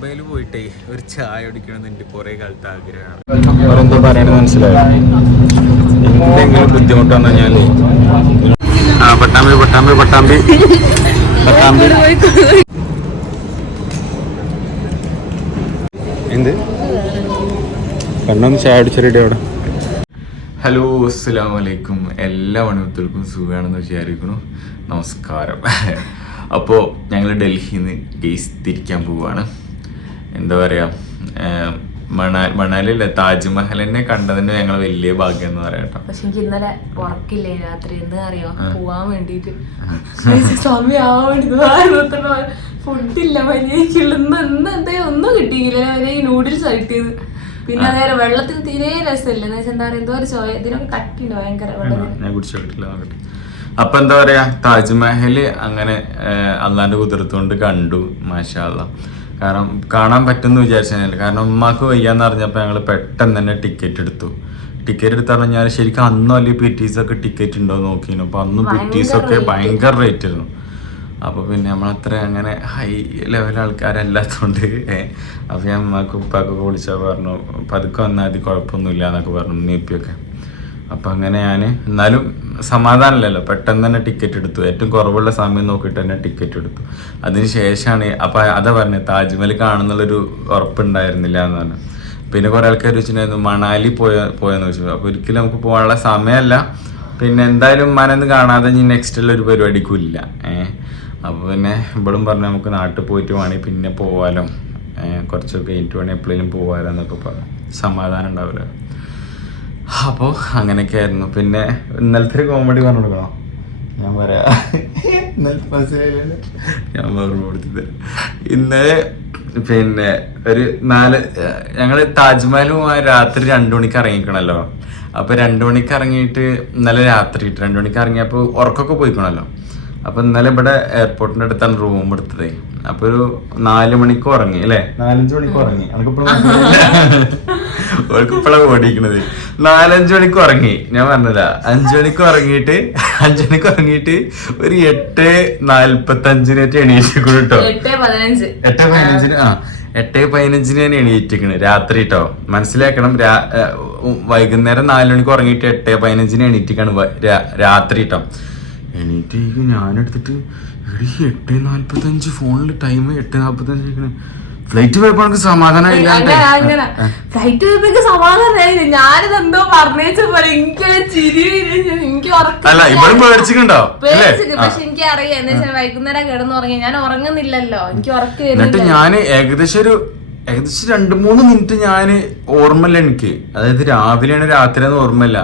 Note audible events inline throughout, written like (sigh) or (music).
ബോംബെയിൽ പോയിട്ടേ ഒരു ചായ കുടിക്കണം എന്റെ കൊറേ കാലത്ത് ആഗ്രഹമാണ്. അവരെന്തോ പറയണത് മനസ്സിലായോ? എന്തെങ്കിലും ബുദ്ധിമുട്ട് വന്നു കഴിഞ്ഞാൽ ആ പട്ടാമ്പി പട്ടാമ്പി പട്ടാമ്പി. പട്ടാമ്പി. എന്ത്? കണ്ണൊന്ന് ചായ അടിച്ച അവിടെ ഹലോ അസ്സാം വലൈക്കും എല്ലാ മണിമുത്തർക്കും സുഖമാണെന്ന് വിചാരിക്കുന്നു. നമസ്കാരം. അപ്പോൾ ഞങ്ങൾ ഡൽഹിയിൽ നിന്ന് ഗെയ്സ് തിരിക്കാൻ പോവുകയാണ് എന്താ പറയുക മണാ മണാലിയിലെ താജ്മഹലിനെ കണ്ടതിന് ഞങ്ങൾ വലിയ ഭാഗ്യം എന്ന് പറയട്ടോ പക്ഷെ എനിക്ക് ഇന്നലെ ഉറക്കില്ലേ രാത്രി? എന്താ അറിയോ? പോവാൻ വേണ്ടിട്ട് വേണ്ടി ഫുഡില്ല ഇന്ന് എന്തേ ഒന്നും കിട്ടിയില്ല. അവരെ ഈ നൂഡിൽസ് കിട്ടിയത് പിന്നെ അതേപോലെ വെള്ളത്തിന് തീരെ രസമില്ല. എന്ന് വെച്ചാൽ എന്താ പറയാ എന്തോ ഒരു ചോയ ഇതിനൊക്കെ കട്ടിണ്ട് ഭയങ്കര അപ്പൊ എന്താ പറയാ താജ്മഹൽ അങ്ങനെ അള്ളാന്റെ കുതിർത്തുകൊണ്ട് കണ്ടു മാഷാല്ല കാരണം കാണാൻ പറ്റുമെന്ന് വിചാരിച്ചാൽ കാരണം ഉമ്മാക്ക് വയ്യാന്ന് അറിഞ്ഞപ്പോൾ ഞങ്ങൾ പെട്ടെന്ന് തന്നെ ടിക്കറ്റ് എടുത്തു. ടിക്കറ്റ് എടുത്ത് ഞാൻ ശരിക്കും അന്നും അല്ലെങ്കിൽ പിറ്റീസ് ഒക്കെ ടിക്കറ്റ് ഉണ്ടോ നോക്കിയിരുന്നു അപ്പോൾ അന്നും പിറ്റീസ് ഒക്കെ ഭയങ്കര റേറ്റ് ആയിരുന്നു. അപ്പോൾ പിന്നെ നമ്മളത്ര അങ്ങനെ ഹൈ ലെവൽ ആൾക്കാരല്ലാത്തതുകൊണ്ട് അപ്പോൾ ഞാൻ ഉമ്മാക്ക് ഉപ്പാക്കൊക്കെ വിളിച്ചാൽ പറഞ്ഞു പതുക്കെ വന്നാൽ മതി കുഴപ്പമൊന്നുമില്ല എന്നൊക്കെ പറഞ്ഞു നീപ്പിയൊക്കെ അപ്പൊ അങ്ങനെ ഞാൻ എന്നാലും സമാധാനമില്ലല്ലോ. പെട്ടെന്ന് തന്നെ ടിക്കറ്റ് എടുത്തു. ഏറ്റവും കുറവുള്ള സമയം നോക്കിയിട്ട് തന്നെ ടിക്കറ്റ് എടുത്തു. അതിന് ശേഷമാണ് അപ്പം അതാ പറഞ്ഞത് താജ്മഹൽ കാണുന്നുള്ളൊരു ഉറപ്പുണ്ടായിരുന്നില്ല എന്ന് പറഞ്ഞു. പിന്നെ കുറെ ആൾക്കാർ വെച്ചിട്ടുണ്ടായിരുന്നു മണാലി പോയ പോയെന്ന് വെച്ചു അപ്പോൾ ഒരിക്കലും നമുക്ക് പോകാനുള്ള സമയമല്ല. പിന്നെ എന്തായാലും മനന്ന് കാണാതെ ഇനി നെക്സ്റ്റുള്ള ഒരു പരിപാടിക്കും ഇല്ല. ഏഹ് അപ്പോൾ പിന്നെ ഇവിടും പറഞ്ഞു നമുക്ക് നാട്ടിൽ പോയിട്ട് വേണമെങ്കിൽ പിന്നെ പോവാലോ. കുറച്ചൊക്കെ കഴിഞ്ഞിട്ട് വേണമെങ്കിൽ എപ്പോഴേലും പോവാലോ എന്നൊക്കെ പറഞ്ഞു. സമാധാനം ഉണ്ടാവില്ല. അപ്പോൾ അങ്ങനെയൊക്കെ ആയിരുന്നു പിന്നെ ഇന്നലത്തെ ഒരു കോമഡി പറഞ്ഞു കൊടുക്കണോ? ഞാൻ പറയാ. ഇന്നലത്തെ മനസ്സിലായില്ലല്ലോ ഞാൻ പറഞ്ഞു കൊടുത്തത്. ഇന്നലെ പിന്നെ ഒരു നാല് ഞങ്ങൾ താജ്മഹലുമായി രാത്രി രണ്ടു മണിക്ക് ഇറങ്ങിക്കണല്ലോ. അപ്പൊ രണ്ടു മണിക്ക് ഇറങ്ങിയിട്ട് ഇന്നലെ രാത്രി രണ്ടു മണിക്ക് ഇറങ്ങിയപ്പോൾ ഉറക്കൊക്കെ പോയിക്കണല്ലോ. അപ്പൊ ഇന്നലെ ഇവിടെ എയർപോർട്ടിന്റെ അടുത്താണ് റൂം എടുത്തത്. അപ്പൊ ഒരു നാല് മണിക്ക് ഉറങ്ങി അല്ലേ? നാലഞ്ച് മണിക്ക് ഉറങ്ങി. അവൾക്ക് ഇപ്പോഴാണ് (laughs) ഓടിക്കണത്. നാലഞ്ച് മണിക്ക് ഇറങ്ങി ഞാൻ പറഞ്ഞില്ല അഞ്ചു മണിക്ക് ഉറങ്ങിയിട്ട് അഞ്ചു മണിക്ക് ഉറങ്ങിയിട്ട് ഒരു എട്ട് നാല്പത്തി അഞ്ചിനേറ്റ് എണീറ്റിക്കണം കേട്ടോ എട്ട് പതിനഞ്ചിന്? ആ. എട്ട് പതിനഞ്ചിന് ഞാൻ എണീറ്റിക്കണ് രാത്രി കേട്ടോ മനസ്സിലാക്കണം രാ- വൈകുന്നേരം നാല് മണിക്ക് ഉറങ്ങിയിട്ട് എട്ട് പതിനഞ്ചിന് എണീറ്റിക്കാണ് രാത്രി കേട്ടോ എണീറ്റ് ഞാനെടുത്തിട്ട് എടി എട്ട് നാല്പത്തഞ്ച് ഫോണിൽ ടൈം എട്ട് നാല്പത്തഞ്ച് ഫ്ലൈറ്റ് പോയപ്പോ എനിക്ക് സമാധാനമായില്ല ഫ്ലൈറ്റ് പോയപ്പോ സമാധാനമായില്ല ഞാനിത് എന്തോ പറഞ്ഞു പോലെ എനിക്ക് ചിരി എനിക്ക് ഉറക്കം അല്ല ഇവിടെ പേടിച്ചിട്ടുണ്ടോ? പക്ഷെ എനിക്ക് അറിയാം. എന്താ വെച്ചാൽ വൈകുന്നേരം കിടന്നു ഉറങ്ങി. ഞാൻ ഉറങ്ങുന്നില്ലല്ലോ. എനിക്ക് ഉറക്കം എന്നിട്ട് ഞാൻ ഏകദേശം ഒരു ഏകദേശം രണ്ട് മൂന്ന് മിനിറ്റ് ഞാൻ ഓർമ്മയില്ല എനിക്ക്. അതായത് രാവിലെയാണ് രാത്രിയാന്ന് ഓർമ്മയില്ല.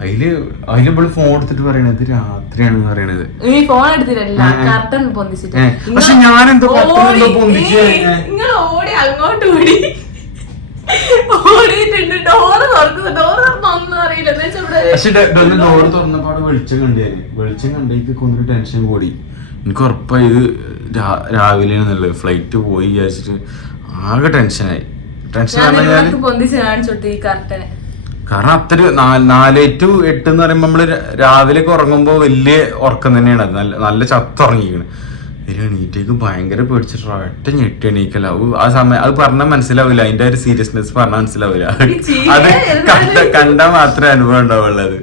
അതിൽ അതിൽ ഇവിടെ ഫോൺ എടുത്തിട്ട് പറയണത് രാത്രിയാണ് പറയണത്. നീ ഫോൺ എടുത്തിട്ടല്ല കർട്ടൻ പൊന്തിച്ചിട്ട്. പക്ഷെ എന്തോ നിങ്ങൾ ഓടി അങ്ങോട്ട് ഓടി. ഓടിയിട്ടുണ്ട് ഡോറ് തുറക്കുന്നു ഡോറ് തുറന്നൊന്നും അറിയില്ല. എന്ന് വെച്ചാ ഇവിടെ പക്ഷെ ഡോർ തുറന്നപ്പോ അവിടെ വെളിച്ചം കണ്ടേന്. വെളിച്ചം കണ്ടേക്ക് കൊന്നൊരു ടെൻഷൻ കൂടി. എനിക്ക് ഉറപ്പായി ഇത് രാവിലെ രാവിലെയാണെന്നുള്ളത്. ഫ്ലൈറ്റ് പോയി വിചാരിച്ചിട്ട് ആകെ ടെൻഷനായി ടെൻഷൻ ഞാൻ പൊന്തിച്ച് കാണിച്ചോട്ടെ ഈ കർട്ടനെ കാരണം അത്ര നാല് ടു എട്ട് എന്ന് പറയുമ്പോൾ നമ്മൾ രാവിലെ ഉറങ്ങുമ്പോൾ വലിയ ഉറക്കം തന്നെയാണ്. നല്ല നല്ല ചത്തുറങ്ങിക്കണ് ഒരു എണീറ്റേക്ക് ഭയങ്കര പേടിച്ചിട്ട്. ഒറ്റ ഞെട്ടി എണീക്കല. ആ സമയം അത് പറഞ്ഞാൽ മനസ്സിലാവില്ല അതിന്റെ ഒരു സീരിയസ്നെസ് പറഞ്ഞാൽ മനസ്സിലാവില്ല അത് കണ്ട കണ്ടാൽ മാത്രമേ അനുഭവം ഉണ്ടാവുള്ളത്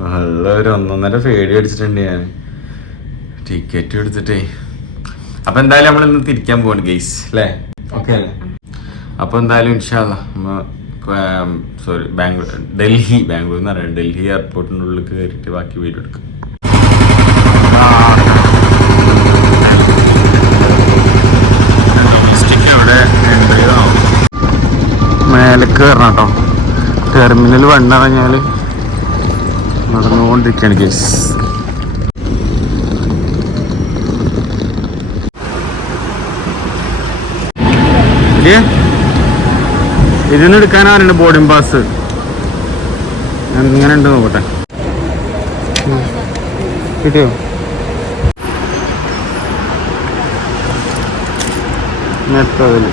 നല്ല ഒരു ഒന്നൊന്നര പേടി അടിച്ചിട്ടുണ്ട് ഞാൻ. ടിക്കറ്റ് എടുത്തിട്ടേ. അപ്പൊ എന്തായാലും നമ്മൾ ഇന്ന് തിരിക്കാൻ പോവാണ് ഗെയ്സ് അല്ലേ ഓക്കെ. അല്ലേ? അപ്പൊ എന്തായാലും ഇൻഷാല്ല സോറി ബാംഗ്ലൂർ ഡൽഹി ബാംഗ്ലൂർ എന്ന് പറയുന്നത് ഡൽഹി എയർപോർട്ടിന്റെ ഉള്ളിൽ കയറിയിട്ട് ബാക്കി വീഡിയോ എടുക്കും. മേലക്ക് കയറണം കേട്ടോ. ടെർമിനൽ വണ്ണിറങ്ങിയാൽ നടന്നുകൊണ്ടിരിക്കുകയാണ് കേസ് ഇതിന് എടുക്കാനാണ് ബോർഡിംഗ് പാസ് എങ്ങനെ ഉണ്ട് നോക്കട്ടെ. കിട്ടിയോ? അതിൽ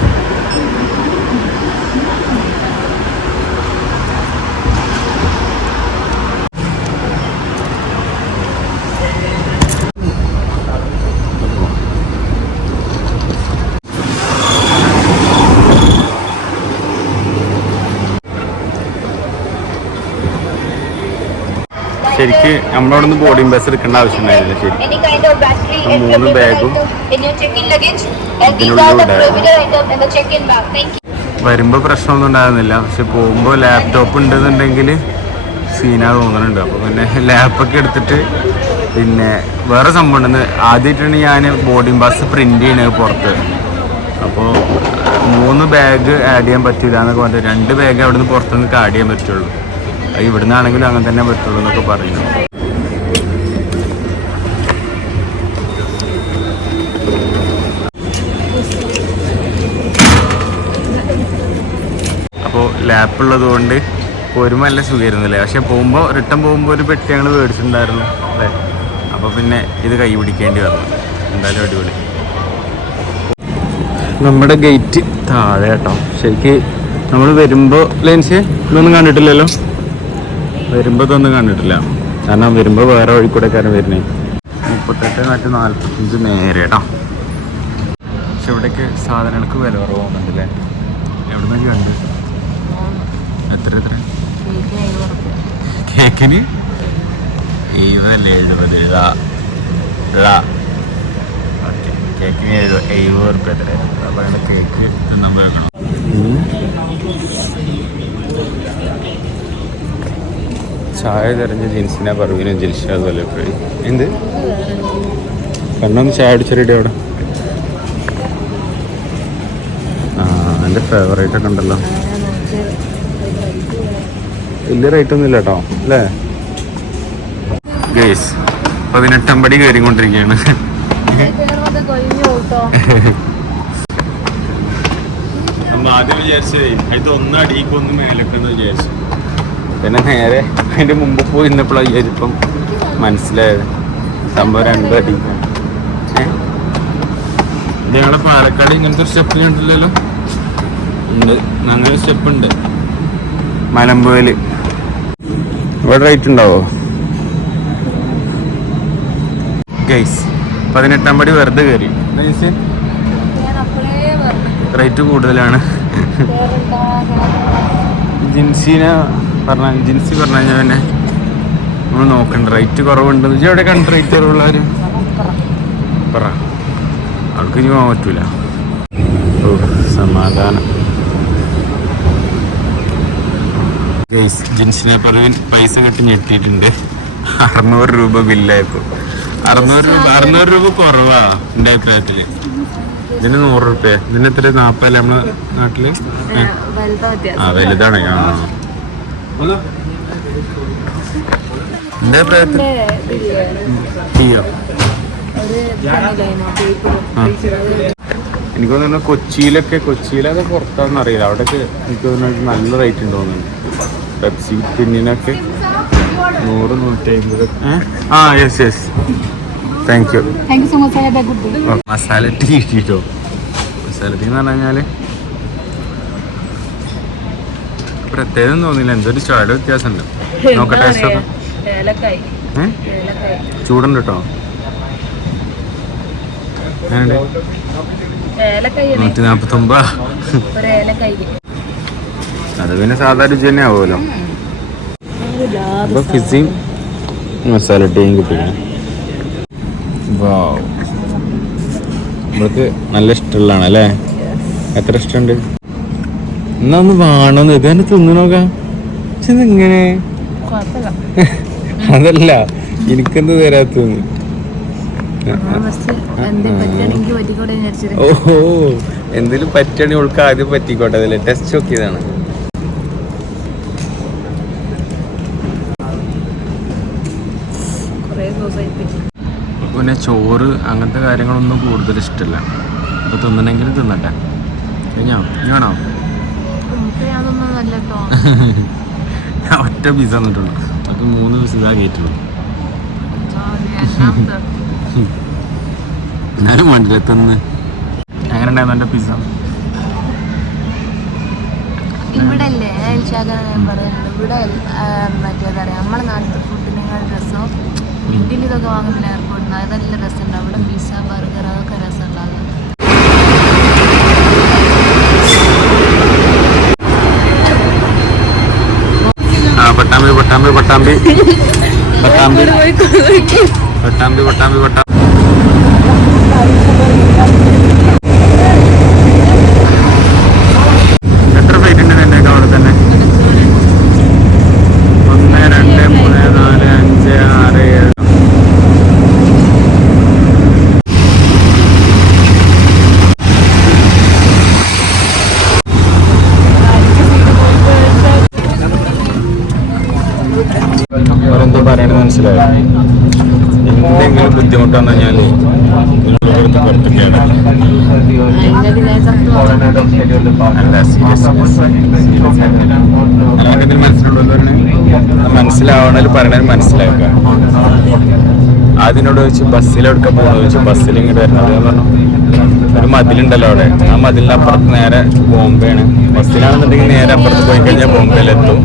the നമ്മളവിടെ നിന്ന് ബോർഡിംഗ് ബസ് എടുക്കേണ്ട ആവശ്യമുണ്ടായിരുന്നില്ല ശരി. മൂന്ന് ബാഗും. വരുമ്പോൾ പ്രശ്നമൊന്നും ഉണ്ടായിരുന്നില്ല. പക്ഷെ പോകുമ്പോൾ ലാപ്ടോപ്പ് ഉണ്ടെന്നുണ്ടെങ്കിൽ സീനാ തോന്നുന്നുണ്ട്. അപ്പോൾ പിന്നെ ലാപ്പൊക്കെ എടുത്തിട്ട് പിന്നെ വേറെ സംഭവം ഉണ്ടെന്ന് ആദ്യമായിട്ടാണ് ഞാൻ ബോർഡിംഗ് പാസ് പ്രിന്റ് ചെയ്യണത് പുറത്ത്. അപ്പോൾ മൂന്ന് ബാഗ് ആഡ് ചെയ്യാൻ പറ്റില്ല എന്നൊക്കെ പറഞ്ഞിട്ട് രണ്ട് ബാഗ് അവിടെ നിന്ന് പുറത്തുനിന്ന് ആഡ് ചെയ്യാൻ പറ്റുള്ളൂ. ഇവിടുന്ന് ആണെങ്കിലും അങ്ങനെ തന്നെ പറ്റുള്ളൂ എന്നൊക്കെ പറയുന്നു. അപ്പോൾ ലാപ്പ് ഉള്ളത് കൊണ്ട് പോരുമ്പോൾ നല്ല സുഖമായിരുന്നില്ലേ പക്ഷെ പോകുമ്പോൾ റിട്ടേൺ പോകുമ്പോൾ ഒരു പെട്ടി ഞങ്ങൾ മേടിച്ചിട്ടുണ്ടായിരുന്നു അല്ലേ? അപ്പോൾ പിന്നെ ഇത് കൈ പിടിക്കേണ്ടി വന്നു. എന്തായാലും അടിപൊളി. നമ്മുടെ ഗേറ്റ് താഴെ കേട്ടോ. ശരിക്ക് നമ്മൾ വരുമ്പോൾ ലെൻസ് ഇതൊന്നും കണ്ടിട്ടില്ലല്ലോ? വരുമ്പോൾ ഇതൊന്നും കണ്ടിട്ടില്ല. കാരണം വരുമ്പോൾ വേറെ വഴി കൂടെ കാരണം വരുന്നേ. മുപ്പത്തെട്ട് മറ്റ് നാൽപ്പത്തഞ്ച് നേരെ കേട്ടോ. പക്ഷെ ഇവിടേക്ക് സാധനങ്ങൾക്ക് വില കുറവ് തോന്നുന്നുണ്ടല്ലേ എവിടെ നിന്നൊക്കെ കണ്ട് എത്ര എത്ര? കേക്കിന്? എഴുപതല്ല എഴുപത്. കേക്കിന് എഴുപത് എഴുപത് റുപ്യ എത്ര അപ്പോൾ അങ്ങനെ കേക്ക് തിന്നാൻ പോയേക്കണം. ചായ തെരഞ്ഞ ജീൻസിനെ പറവീനും ജിൽഷ അതുപോലെ പോയി എന്ത്? കണ്ണൊന്ന് ചായ അടിച്ച റെഡി അവിടെ. ആ എന്റെ ഫേവറേറ്റ് ഒക്കെ ഉണ്ടല്ലോ. വലിയ റേറ്റ് ഒന്നും ഇല്ല കേട്ടോ അല്ലേ? ഗേസ് പതിനെട്ടാം പടി കയറിക്കൊണ്ടിരിക്കുകയാണ്. നമ്മൾ ആദ്യം വിചാരിച്ചേ ഇത് ഒന്ന് അടിയിക്ക് ഒന്ന് മേലക്കെന്ന് വിചാരിച്ചു. പിന്നെ നേരെ അതിന്റെ മുമ്പ് പോയി ഇന്നപ്പോഴാണ് വിചാരിപ്പം മനസ്സിലായത്. സംഭവം രണ്ടും അടിക്കാണ് ഞങ്ങളെ പാലക്കാട് ഇങ്ങനത്തെ ഒരു സ്റ്റെപ്പ് കണ്ടില്ലല്ലോ ഉണ്ട്. അങ്ങനെ സ്റ്റെപ്പ് ഉണ്ട്. മലമ്പുഴൽ ഇവിടെ റേറ്റ് ഉണ്ടാവോ? ഗൈസ് പതിനെട്ടാം പടി വെറുതെ കയറി റേറ്റ് കൂടുതലാണ്. ജിൻസിനെ പറഞ്ഞ ജിൻസി പറഞ്ഞു കഴിഞ്ഞാൽ പിന്നെ നമ്മൾ നോക്കണ്ട. റേറ്റ് കുറവുണ്ട്. ഇജ്ജ് എവിടെ കണ്ട റേറ്റ് കുറവുള്ളവരും പറ. അവൾക്ക് ഇനി പോകാൻ പറ്റൂല. ഓ സമാധാനം. ജിൻസിനെ പറഞ്ഞു പൈസ കിട്ടി ഞെട്ടിയിട്ടുണ്ട്. അറുന്നൂറ് രൂപ ബില്ലായപ്പോ. അറുന്നൂറ് രൂപ അറുന്നൂറ് രൂപ കുറവാ എന്റെ അഭിപ്രായത്തിൽ. ഇതിന് നൂറ് റുപ്യ. ഇതിന് എത്ര നാപ്പല്ലേ നമ്മളെ നാട്ടിൽ? ആ വലുതാണ്. ആ. എന്റെ അഭിപ്രായത്തിൽ ആ. എനിക്ക് തോന്നുന്നു കൊച്ചിയിലൊക്കെ കൊച്ചിയിലൊക്കെ പുറത്താന്ന് അറിയില്ല. അവിടെയൊക്കെ എനിക്ക് തോന്നുന്നു നല്ല റേറ്റ് ഉണ്ട് തോന്നുന്നു. പെപ്സി പിന്നിനൊക്കെ നൂറ് നൂറ്റി അമ്പത് ആ yes yes thank you masala tea കിട്ടിട്ടോ masala tea എന്ന് പറഞ്ഞു കഴിഞ്ഞാൽ പ്രത്യേകം തോന്നില്ല എന്തൊരു ചാട് വ്യത്യാസമുണ്ട്. നോക്കട്ടെ ചൂടുണ്ട് കേട്ടോ നൂറ്റി ഏലക്കായി അത് പിന്നെ സാധാ രുചി തന്നെ ആവുമല്ലോ. അപ്പൊ ഫിസിയും മസാല ടീയും കിട്ടിക്കണം നമ്മൾക്ക് നല്ല ഇഷ്ടമുള്ളതാണ് അല്ലേ? എത്ര ഇഷ്ടമുണ്ട്? എന്നാ ഒന്ന് വേണമെന്ന് ഇത് തന്നെ തിന്നു നോക്കാം കുഴപ്പമില്ല അതല്ല എനിക്കെന്ത് തരാത്തെന്ന് ഓഹോ എന്തെങ്കിലും പറ്റണി ഉൾക്ക് ആദ്യം പറ്റിക്കോട്ടെ അതല്ലേ? ടെസ്റ്റ് നോക്കിയതാണ്. പിന്നെ ചോറ് അങ്ങനത്തെ കാര്യങ്ങളൊന്നും കൂടുതൽ ഇഷ്ടമല്ല അപ്പോൾ തിന്നണമെങ്കിൽ തിന്നട്ടെ. കഴിഞ്ഞോ? ഞാണോ നമുക്ക് അതൊന്നും നല്ല കേട്ടോ ഞാൻ ഒറ്റ പീസ് തന്നിട്ടുള്ളൂ. അത് മൂന്ന് പീസ് ഇതാ കയറ്റുള്ളൂ എന്നാലും വേണ്ടില്ല തിന്ന് എങ്ങനെ ഉണ്ടായിരുന്നു എന്റെ പിസ്സ ഇവിടെ അല്ലേ ഷാഖാൻ ഞാൻ പറയുന്നത്. ഇവിടെ മറ്റേതാ പറയാ നമ്മളെ നാട്ടിലെ ഫുഡിനേക്കാൾ രസം. ഇന്ത്യയിൽ ഇതൊക്കെ വാങ്ങുന്നില്ല എയർപോർട്ടിൽ നിന്ന് അതെല്ലാം രസമുണ്ട്. അവിടെ പിസ്സ ബർഗർ ആ പട്ടാമ്പി പട്ടാമ്പി പട്ടാമ്പി പട്ടാമ്പി കോഴിക്കോട് കോഴിക്കോട് പട്ടാമ്പി പട്ടാമ്പി പട്ടാമ്പി എത്ര ഫ്ലൈറ്റ് ഉണ്ട് നിന്റെ അവിടെ തന്നെ ഒന്ന് രണ്ട് മൂന്ന് നാല് അഞ്ച് ആറ് ഏഴ് അവരെന്തോ പറയണത് മനസ്സിലായോ? എന്തെങ്കിലും ബുദ്ധിമുട്ട് ഞാൻ കഴിഞ്ഞാൽ നിങ്ങളുടെ പുറത്തേക്കാണ് അല്ല സീരിയസ് നമുക്കിതിൽ മനസ്സിലുള്ളത് മനസ്സിലാവണത് പറയണത് മനസ്സിലാക്കുക. അതിനോട് വെച്ച് ബസ്സിലെടുക്ക പോകുന്നത്? വെച്ച് ബസ്സിൽ ഇങ്ങോട്ട് വരണം ഞാൻ പറഞ്ഞു ഒരു മതിലുണ്ടല്ലോ അവിടെ. ആ മതിലിന്റെ അപ്പുറത്ത് നേരെ ബോംബെയാണ്. ബസ്സിലാണെന്നുണ്ടെങ്കിൽ നേരെ അപ്പുറത്ത് പോയി കഴിഞ്ഞാൽ ബോംബെയിലെത്തും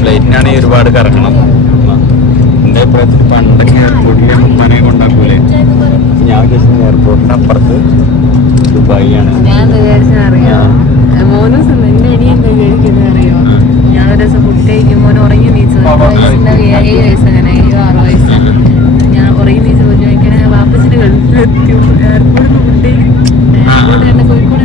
ഫ്ലൈറ്റിനാണെങ്കിൽ ഒരുപാട് കറങ്ങണം. എന്റെ അഭിപ്രായത്തിൽ പണ്ടൊക്കെ എയർപോർട്ടിലെ ഉമ്മാനെ കൊണ്ടാക്കൂലേ? ഞാൻ വിചാരിച്ചത് എയർപോർട്ടിന്റെ അപ്പുറത്ത് ദുബായിയാണ്. ഞാൻ ഒരു ദിവസം ഫുഡ് കഴിക്കും മോൻ ഉറങ്ങി വയസ്സിന്റെ ഏഴ് വയസ്സ് അങ്ങനെ ഏഴോ ആറോ വയസ്സ്. ഞാൻ ഉറങ്ങി നീച്ച് ചോദിക്കണേ വാപ്പച്ചിന് ഗൾഫിലെത്തി എയർപോർട്ടിൽ ഫുഡ് എയർപോർട്ട് കണ്ട കോഴിക്കോട്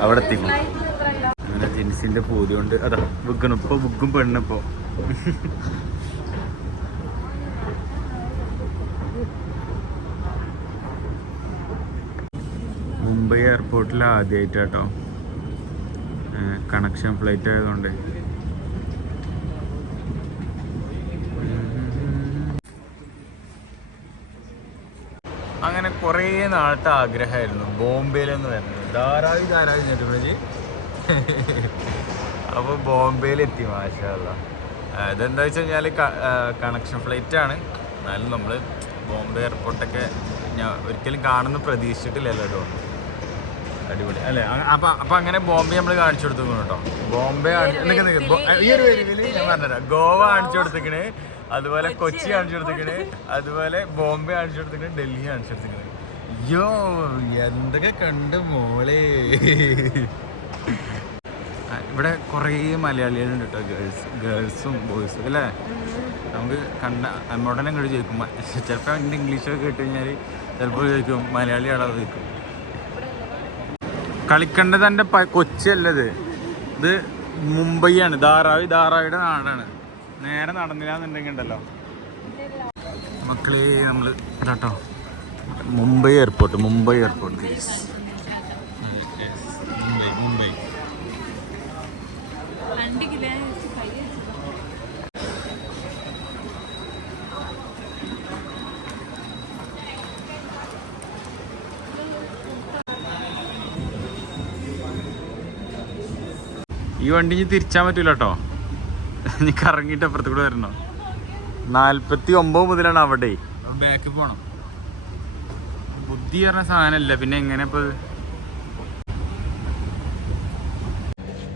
അവിടെ എത്തിക്കും ജിൻസിന്റെ പൂതി കൊണ്ട് അതാ ബുക്കണം ഇപ്പൊ ബുക്കും പെണ്ണിപ്പോ മുംബൈ എയർപോർട്ടിൽ ആദ്യമായിട്ടാട്ടോ കണക്ഷൻ ഫ്ലൈറ്റ് ആയതുകൊണ്ട് അങ്ങനെ കുറേ നാളത്തെ ആഗ്രഹമായിരുന്നു. ബോംബെയിലെന്ന് വരുന്നത് ധാരാവി ധാരാവി നെട്ടുകുണജി (laughs) അപ്പോൾ ബോംബെയിലെത്തി മാഷല്ല ഇതെന്താ വെച്ച് കഴിഞ്ഞാൽ കണക്ഷൻ ഫ്ലൈറ്റ് ആണ്. എന്നാലും നമ്മൾ ബോംബെ എയർപോർട്ടൊക്കെ ഞാൻ ഒരിക്കലും കാണുന്ന പ്രതീക്ഷിച്ചിട്ടില്ലല്ലോ കേട്ടോ. അടിപൊളി. അല്ലേ? അപ്പൊ അപ്പൊ അങ്ങനെ ബോംബെ നമ്മൾ കാണിച്ചു കൊടുത്തു കേട്ടോ. ബോംബെ ഈ ഒരു വരിയിൽ ഞാൻ പറഞ്ഞുതരാം. ഗോവ കാണിച്ചു കൊടുത്തിക്കണ്. അതുപോലെ കൊച്ചി കാണിച്ചു കൊടുത്തിക്കണ്. അതുപോലെ ബോംബെ കാണിച്ചു കൊടുത്തിക്കണ്. ഡൽഹി കാണിച്ചു കൊടുത്തിക്കണ്. അയ്യോ എന്തൊക്കെ കണ്ട് മോളെ. ഇവിടെ കുറേ മലയാളികളുണ്ട് കേട്ടോ ഗേൾസ് ഗേൾസും ബോയ്സും അല്ലേ? നമുക്ക് കണ്ട നമ്മോടനെ കണ്ട് ചോദിക്കും ചിലപ്പോൾ എന്റെ ഇംഗ്ലീഷൊക്കെ കേട്ട് കഴിഞ്ഞാൽ ചിലപ്പോൾ ചോദിക്കും മലയാളിയാണോ ചോദിക്കും. കളിക്കേണ്ടത് എന്റെ കൊച്ചിയല്ലത് ഇത് മുംബൈ ആണ് ധാരാവി ധാരാവിയുടെ നാടാണ്. നേരെ നടന്നില്ല എന്നുണ്ടെങ്കിൽ ഉണ്ടല്ലോ മക്കളെ നമ്മൾ കേട്ടോ മുംബൈ എയർപോർട്ട് മുംബൈ എയർപോർട്ട് മുംബൈ മുംബൈ ഈ വണ്ടി ഇനി തിരിച്ചാൻ പറ്റൂല കേട്ടോ ഇനി കറങ്ങിയിട്ട് അപ്പുറത്ത് കൂടെ വരണോ. നാൽപ്പത്തി ഒമ്പത് മുതലാണ് അവിടെ. ബാക്കിൽ പോണം. ബുദ്ധി പറഞ്ഞ സാധനമല്ല. പിന്നെ എങ്ങനെ ഇപ്പൊ?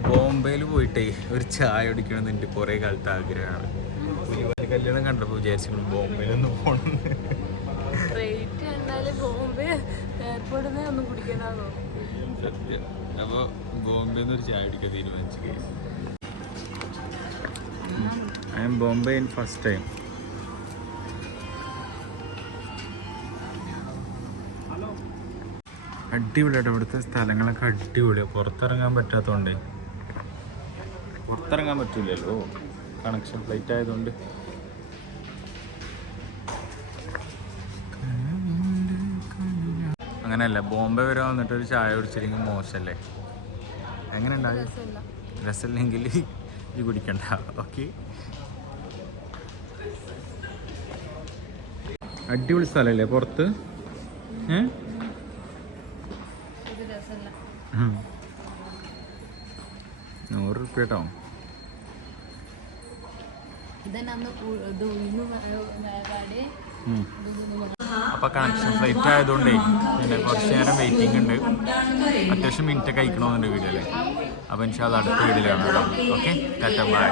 ബോംബെയിൽ പോയിട്ടേ ഒരു ചായ കുടിക്കണം എന്റെ കുറേ കാലത്ത് ആഗ്രഹമാണ്. പുലിവാലി കല്യാണം കണ്ടപ്പോൾ വിചാരിച്ചു ബോംബെയിൽ ഒന്ന് പോകണം അപ്പൊ ബോംബെ നിന്ന് ഒരു ചായ കുടിക്കാൻ തീരുമാനിച്ചു. Case I am Bombay in first time അടിപൊളിയായിട്ട് ഇവിടുത്തെ സ്ഥലങ്ങളൊക്കെ അടിപൊളിയാണ് പുറത്തിറങ്ങാൻ പറ്റാത്തതുകൊണ്ട് പുറത്തിറങ്ങാൻ പറ്റില്ലല്ലോ കണക്ഷൻ ഫ്ലൈറ്റ് ആയതുകൊണ്ട്. അങ്ങനെയല്ല ബോംബെ വരെ വന്നിട്ട് ഒരു ചായ കുടിച്ചില്ലെങ്കിൽ മോശമല്ലേ എങ്ങനെ ഉണ്ടായി രസമില്ലെങ്കിൽ ഈ കുടിക്കണ്ട. ഓക്കെ. അടിപൊളി സ്ഥലമല്ലേ പുറത്ത്? ഏ? ഉം. നൂറ് റുപ്യ കേട്ടോ അപ്പൊ കണക്ഷൻ ഫ്ലൈറ്റ് ആയതുകൊണ്ടേ പിന്നെ കുറച്ച് നേരം വെയിറ്റിംഗ് ഉണ്ട്. അത്യാവശ്യം മിനിറ്റ് കഴിക്കണമെന്നുണ്ട് വീട്ടിലെ. അപ്പൊ ഇൻഷാല്ല അടുത്ത വീട്ടിലാണ് ഓക്കെ ടാറ്റ ബൈ